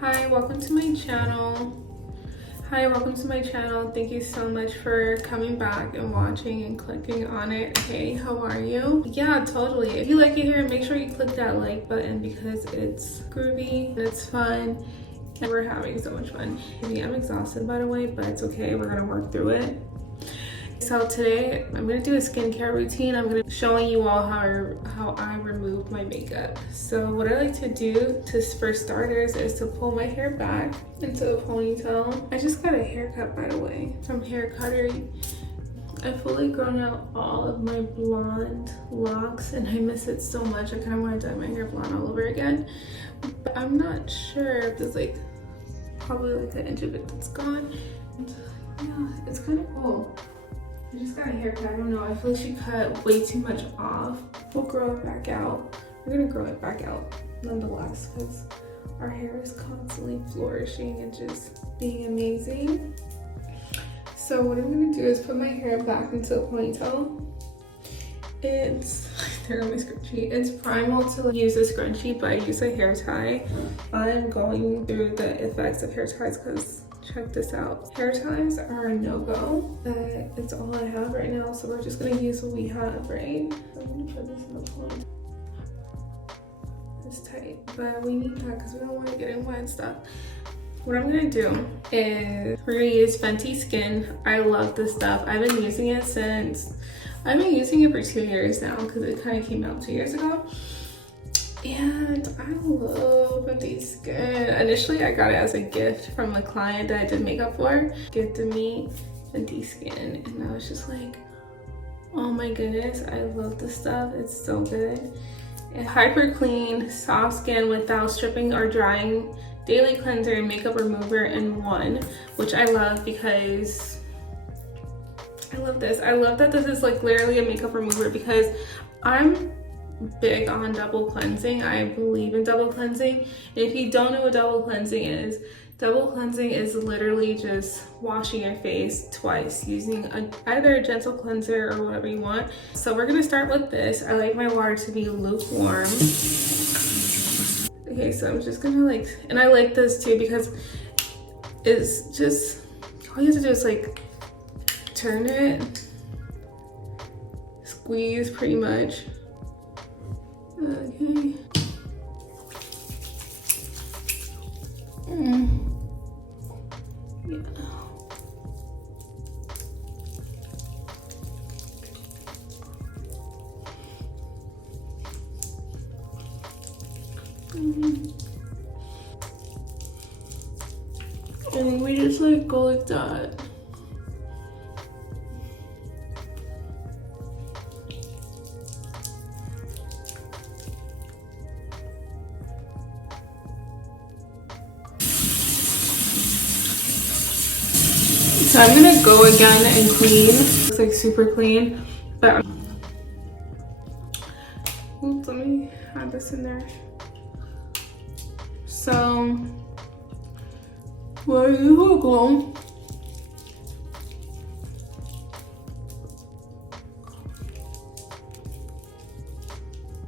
Hi, welcome to my channel. Thank you so much for coming back and watching and clicking on it. Hey, how are you? Yeah, totally. If you like it here, make sure you click that like button because it's groovy and it's fun and we're having so much fun. I'm exhausted, by the way, but it's okay. We're gonna work through it. So today I'm gonna do a skincare routine. I'm gonna be showing you all how I removed my makeup. So what I like to do for starters is to pull my hair back into a ponytail. I just got a haircut, by the way, from Hair Cuttery. I've fully grown out all of my blonde locks and I miss it so much. I kind of want to dye my hair blonde all over again. But I'm not sure if there's probably an inch of it that's gone. And yeah, it's kind of cool. I just got a haircut. I don't know. I feel like she cut way too much off. We'll grow it back out. We're gonna grow it back out nonetheless because our hair is constantly flourishing and just being amazing. So what I'm gonna do is put my hair back into a ponytail. There goes my scrunchie. It's primal to use a scrunchie, but I use a hair tie. I'm going through the effects of hair ties because check this out. Hair ties are a no-go. It's all I have right now, so we're just gonna use what we have, right? I'm gonna put this in the point. It's tight, but we need that because we don't want to get in wet and stuff. What I'm gonna do is we're gonna use Fenty Skin. I love this stuff. I've been using it for 2 years now because it kind of came out 2 years ago. And I love Fenty Skin. Initially, I got it as a gift from a client that I did makeup for. Gifted me Fenty Skin, and I was just like, oh my goodness, I love this stuff. It's so good. And hyper clean, soft skin without stripping or drying, daily cleanser and makeup remover in one, which I love because I love this. I love that this is literally a makeup remover because I'm big on double cleansing. I believe in double cleansing. And if you don't know what double cleansing is literally just washing your face twice using either a gentle cleanser or whatever you want. So we're gonna start with this. I like my water to be lukewarm. Okay, so I'm just gonna and I like this too because it's just, all you have to do is turn it, squeeze pretty much. Okay. Yeah. And then we just go like that. So I'm gonna go again and clean. Looks super clean, but oops, let me add this in there. So where you go?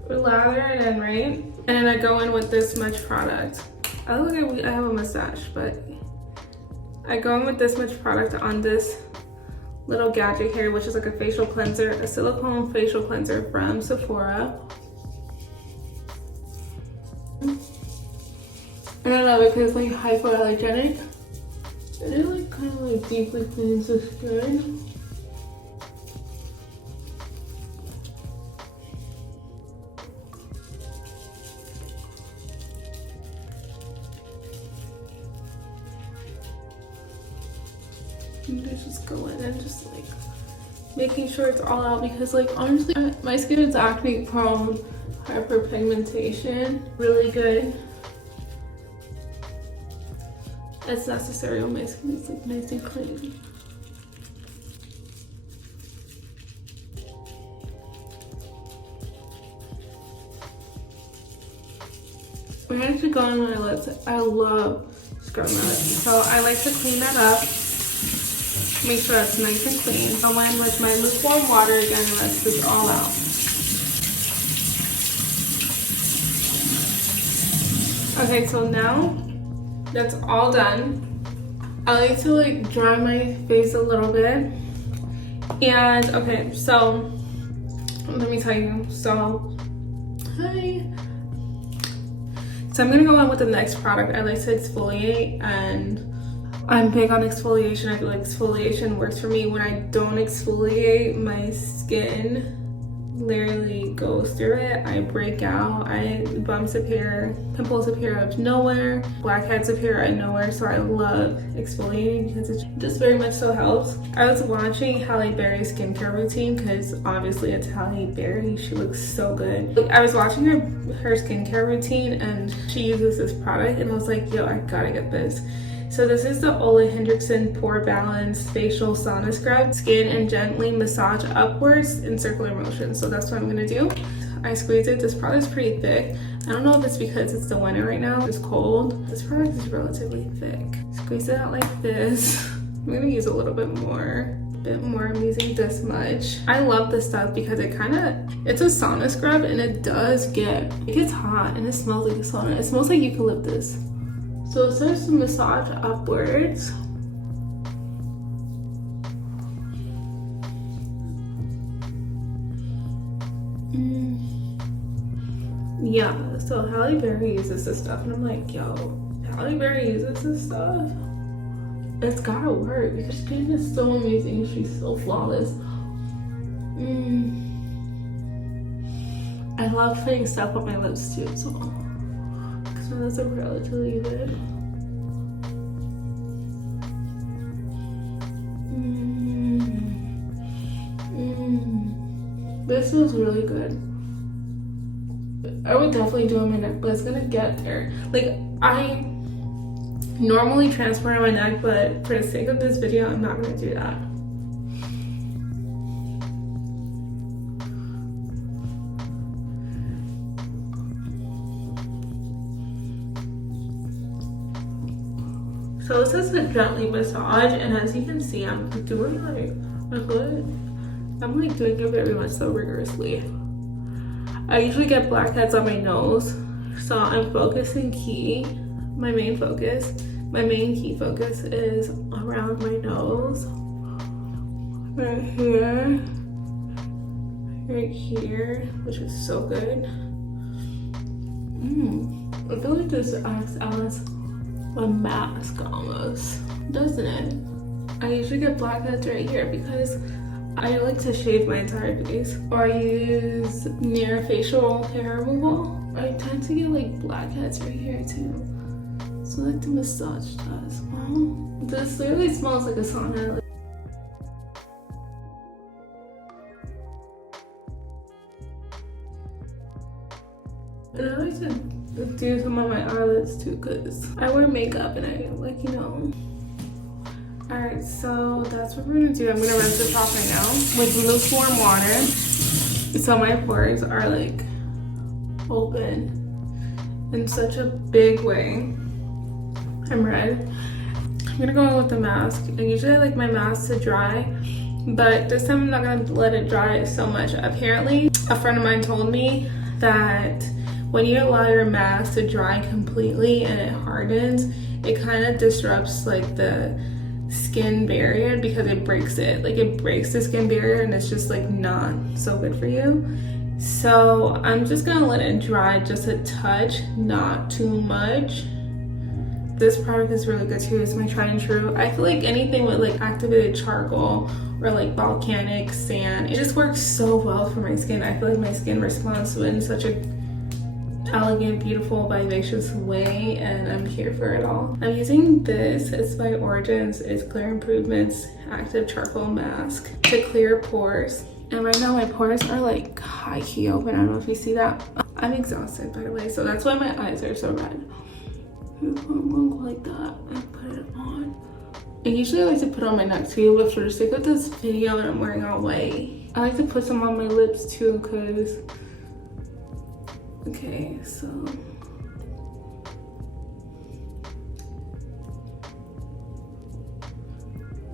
Lather it in, right? And then I go in with this much product. I look like I have a mustache, but I go in with this much product on this little gadget here, which is a facial cleanser, a silicone facial cleanser from Sephora. And I love it because it's hypoallergenic. And it kind of deeply cleans the skin. And just go in and just making sure it's all out because honestly my skin is acne prone, hyperpigmentation, really good. It's necessary when my skin is nice and clean. We're actually going on my lips. I love scrubbing my lips, so I like to clean that up. Make sure it's nice and clean. Go in with my lukewarm water again and rinse this all out. Okay, so now that's all done. I like to like dry my face a little bit. And okay, so let me tell you. So hi. So I'm gonna go on with the next product. I like to exfoliate, and I'm big on exfoliation. I feel like exfoliation works for me. When I don't exfoliate, my skin literally goes through it. I break out, bumps appear, pimples appear out of nowhere, blackheads appear out of nowhere. So I love exfoliating because it just very much so helps. I was watching Halle Berry's skincare routine because obviously it's Halle Berry. She looks so good. Like, I was watching her skincare routine and she uses this product and I was like, yo, I gotta get this. So this is the Ole Henriksen Pore Balance Facial Sauna Scrub. Skin and gently massage upwards in circular motion. So that's what I'm gonna do. I squeeze it. This product is pretty thick. I don't know if it's because it's the winter right now. It's cold. This product is relatively thick. Squeeze it out like this. I'm gonna use a little bit more. I'm using this much. I love this stuff because it's a sauna scrub and it gets hot and it smells like a sauna. It smells like eucalyptus. So it starts to massage upwards. Yeah, so Halle Berry uses this stuff and I'm like, yo, Halle Berry uses this stuff? It's gotta work because her skin is so amazing. She's so flawless. I love putting stuff on my lips too, so those are relatively good. This feels really good. I would definitely do on my neck, but it's gonna get there. Like, I normally transfer on my neck, but for the sake of this video, I'm not gonna do that. So this is a gently massage, and as you can see, I'm doing like my hood. I'm like doing it very much so rigorously. I usually get blackheads on my nose, so I'm focusing my main key focus is around my nose, right here, which is so good. I feel like this acts as a mask almost, doesn't it? I usually get blackheads right here because I like to shave my entire face, or I use near facial hair removal. I tend to get like blackheads right here too, so I like to massage that as well. This literally smells like a sauna. And I like to do some on my eyelids too because I wear makeup and I like, you know. Alright, so that's what we're gonna do. I'm gonna rinse this off right now with lukewarm water. So my pores are like open in such a big way. I'm red. I'm gonna go in with the mask. And usually I like my mask to dry, but this time I'm not gonna let it dry so much. Apparently, a friend of mine told me that when you allow your mask to dry completely and it hardens, it kind of disrupts like the skin barrier because it breaks it. Like, it breaks the skin barrier and it's just like not so good for you. So I'm just gonna let it dry just a touch, not too much. This product is really good too. It's my tried and true. I feel like anything with like activated charcoal or like volcanic sand, it just works so well for my skin. I feel like my skin responds to it in such a elegant, beautiful, vivacious way, and I'm here for it all. I'm using this. It's by Origins. It's Clear Improvements Active Charcoal Mask to clear pores. And right now my pores are like high key open. I don't know if you see that. I'm exhausted, by the way, so that's why my eyes are so red. I'm going to go like that and put it on. I usually like to put on my neck too, but for the sake of this video that I'm wearing all white, I like to put some on my lips too, because okay, so I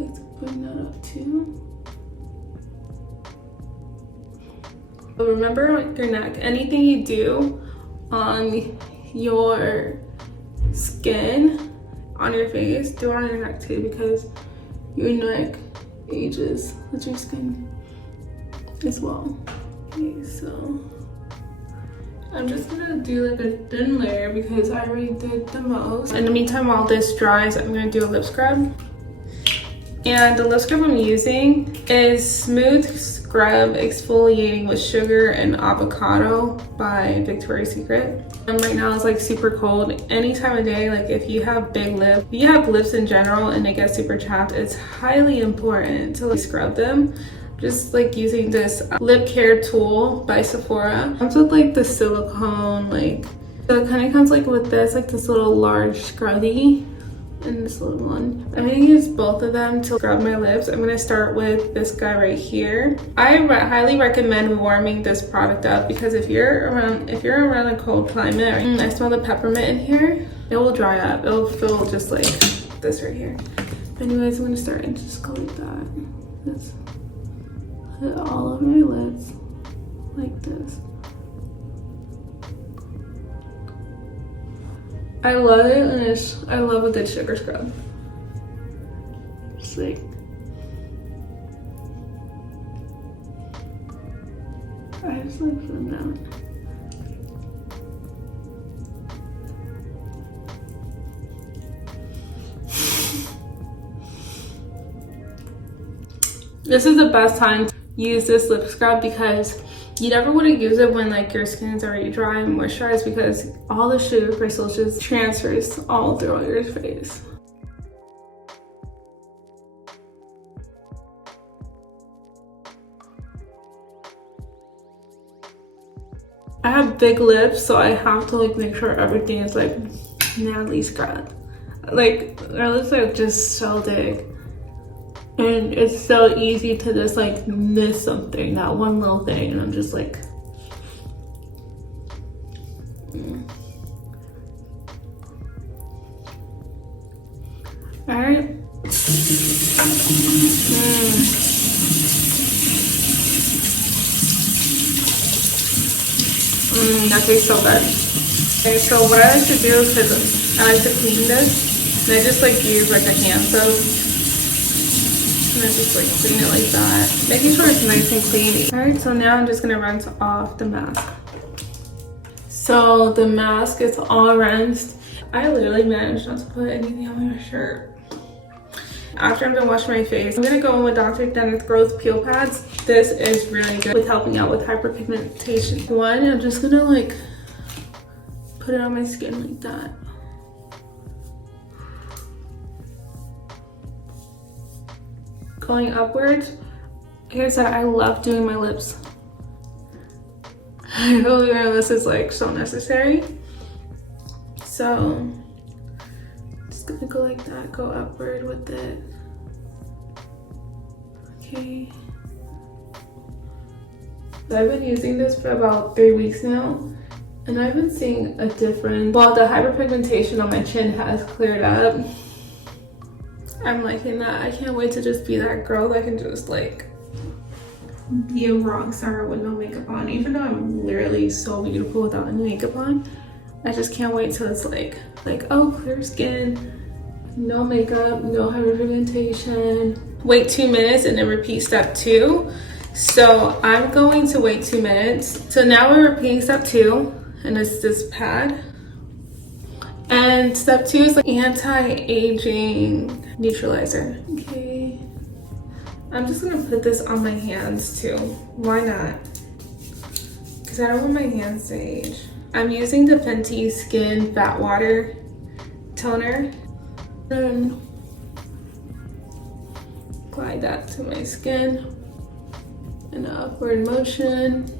like to bring that up too. But remember your neck. Anything you do on your skin on your face, do it on your neck too, because your neck ages with your skin as well. Okay, so I'm just gonna do like a thin layer because I already did the most. In the meantime, while this dries, I'm gonna do a lip scrub. And the lip scrub I'm using is Smooth Scrub Exfoliating with Sugar and Avocado by Victoria's Secret. And right now it's like super cold. Any time of day, like if you have big lips, if you have lips in general and they get super chapped, it's highly important to like scrub them. Just like using this lip care tool by Sephora. It comes with like the silicone, like, so it kind of comes like with this, like this little large scrubby. And this little one. I'm gonna use both of them to scrub my lips. I'm gonna start with this guy right here. I highly recommend warming this product up because if you're around a cold climate, I smell the peppermint in here, it will dry up. It'll feel just like this right here. Anyways, I'm gonna start and just go like that. Just hit all of my lips like this. I love it, and I love a good sugar scrub. Just like, I just like feeling that. This is the best time to use this lip scrub because you never want to use it when like your skin is already dry and moisturized because all the sugar crystals just transfers all throughout your face. I have big lips, so I have to like make sure everything is like Natalie scrubbed. Like our lips are just so big. And it's so easy to just like miss something, that one little thing, and I'm just like, All right. That tastes so good. Okay, so what I like to do, because I like to clean this, and I just like use like a hand soap. And I just like clean it like that, making sure it's nice and clean. All right, so now I'm just gonna rinse off the mask. So the mask is all rinsed. I literally managed not to put anything on my shirt. After I'm done washing my face, I'm gonna go in with Dr. Dennis Growth Peel Pads. This is really good with helping out with hyperpigmentation. One, I'm just gonna like put it on my skin like that. Going upwards, like I said, I love doing my lips. I feel like this is like so necessary. So just gonna go like that, go upward with it. Okay. So I've been using this for about 3 weeks now, and I've been seeing a difference. While the hyperpigmentation on my chin has cleared up, I'm liking that. I can't wait to just be that girl that can just like be a rock star with no makeup on. Even though I'm literally so beautiful without any makeup on, I just can't wait till it's like oh, clear skin, no makeup, no hyperpigmentation. Wait 2 minutes and then repeat step 2. So I'm going to wait 2 minutes. So now we're repeating step 2, and it's this pad. And step 2 is like anti-aging neutralizer. Okay. I'm just gonna put this on my hands too. Why not? Because I don't want my hands to age. I'm using the Fenty Skin Fat Water Toner. And apply that to my skin in an upward motion.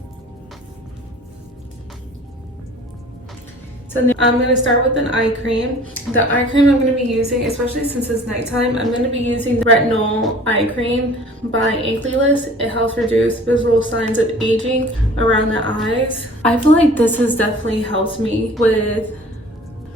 So I'm going to start with an eye cream. The eye cream I'm going to be using, especially since it's nighttime, I'm going to be using the Retinol Eye Cream by Akeless. It helps reduce visual signs of aging around the eyes. I feel like this has definitely helped me with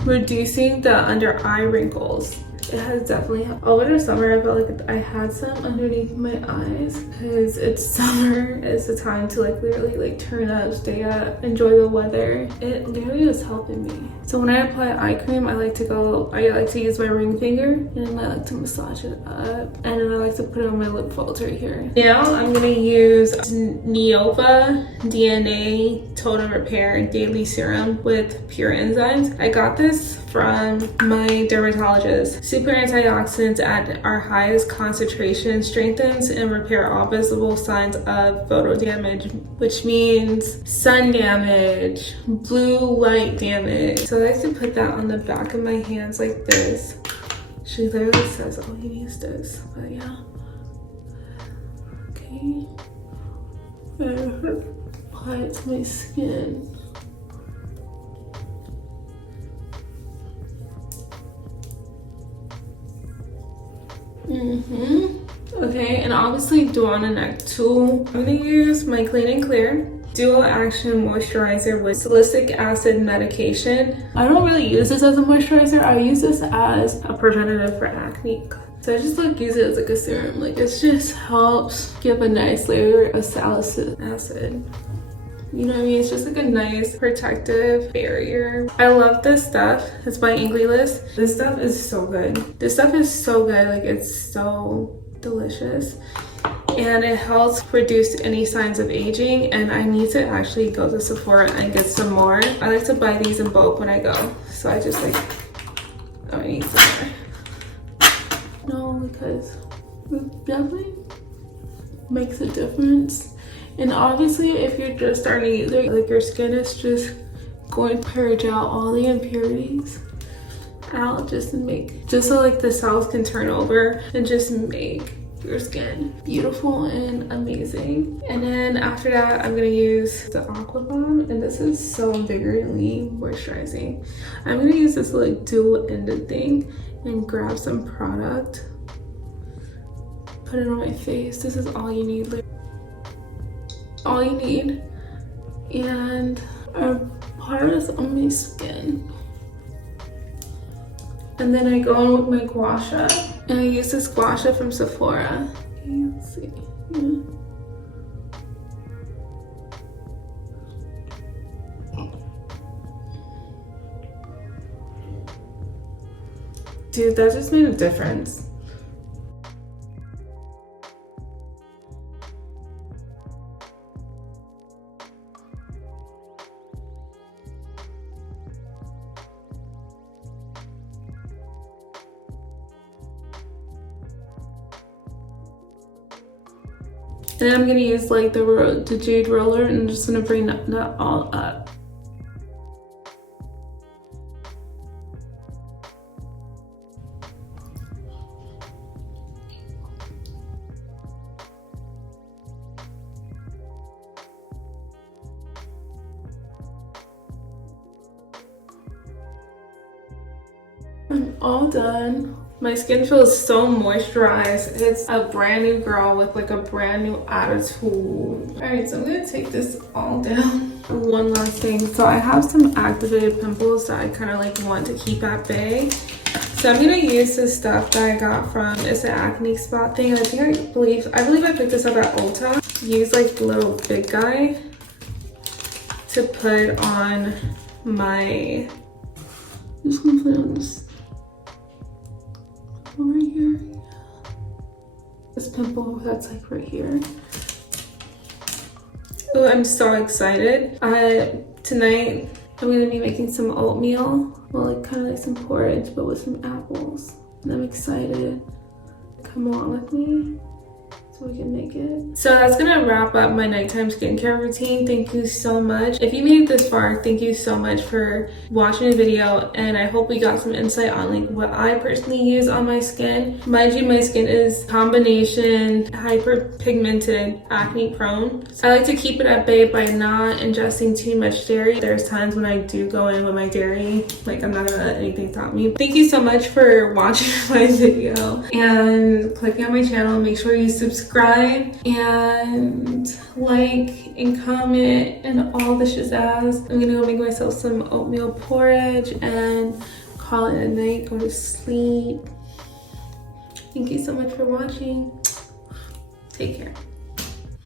reducing the under eye wrinkles. It has definitely helped. Over the summer, I felt like I had some underneath my eyes because it's summer. It's the time to like literally like turn up, stay up, enjoy the weather. It literally was helping me. So when I apply eye cream, I like to use my ring finger and I like to massage it up. And then I like to put it on my lip folds right here. Now I'm gonna use Neova DNA Total Repair Daily Serum with pure enzymes. I got this from my dermatologist. Super antioxidants at our highest concentration strengthens and repair all visible signs of photo damage, which means sun damage, blue light damage. So I like to put that on the back of my hands like this. She literally says all you need is this, but yeah. Okay. Apply it to my skin. Okay, and obviously do on the neck too. I'm gonna use my Clean and Clear Dual Action Moisturizer with salicylic acid medication. I don't really use this as a moisturizer. I use this as a preventative for acne. So I just like use it as like a serum. Like it just helps give a nice layer of salicylic acid. You know what I mean? It's just like a nice protective barrier. I love this stuff. It's by Inglilist. This stuff is so good. This stuff is so good. Like it's so delicious. And it helps reduce any signs of aging. And I need to actually go to Sephora and get some more. I like to buy these in bulk when I go. So I just like, oh, I need some more. No, because it definitely makes a difference. And obviously, if you're just starting, like your skin is just going to purge out all the impurities out just so like the cells can turn over and just make your skin beautiful and amazing. And then after that, I'm gonna use the Aqua Bomb, and this is so invigoratingly moisturizing. I'm gonna use this like dual-ended thing and grab some product, put it on my face. This is all you need. Like, all you need, and I apply this on my skin, and then I go in with my gua sha, and I use this gua sha from Sephora. You can see. Yeah. Dude, that just made a difference. And then I'm gonna use like the jade roller, and I'm just gonna bring that all up. I'm all done. My skin feels so moisturized. It's a brand new girl with like a brand new attitude. All right, so I'm gonna take this all down. One last thing. So I have some activated pimples that I kind of like want to keep at bay. So I'm gonna use this stuff that I got from, it's an acne spot thing. I believe I picked this up at Ulta. Use like the little big guy to put on my, I'm just gonna put it on this over here. This pimple that's like right here. Oh, I'm so excited. Tonight I'm gonna be making some oatmeal, well, like kind of like some porridge, but with some apples. And I'm excited. Come along with me so we can make it. So that's gonna wrap up my nighttime skincare routine. Thank you so much. If you made it this far, thank you so much for watching the video, and I hope we got some insight on like what I personally use on my skin. Mind you, my skin is combination hyperpigmented, acne prone. So I like to keep it at bay by not ingesting too much dairy. There's times when I do go in with my dairy, like I'm not gonna let anything stop me. Thank you so much for watching my video and clicking on my channel. Make sure you subscribe and like and comment and all the shazazz. I'm gonna go make myself some oatmeal porridge and call it a night, go to sleep. Thank you so much for watching. Take care.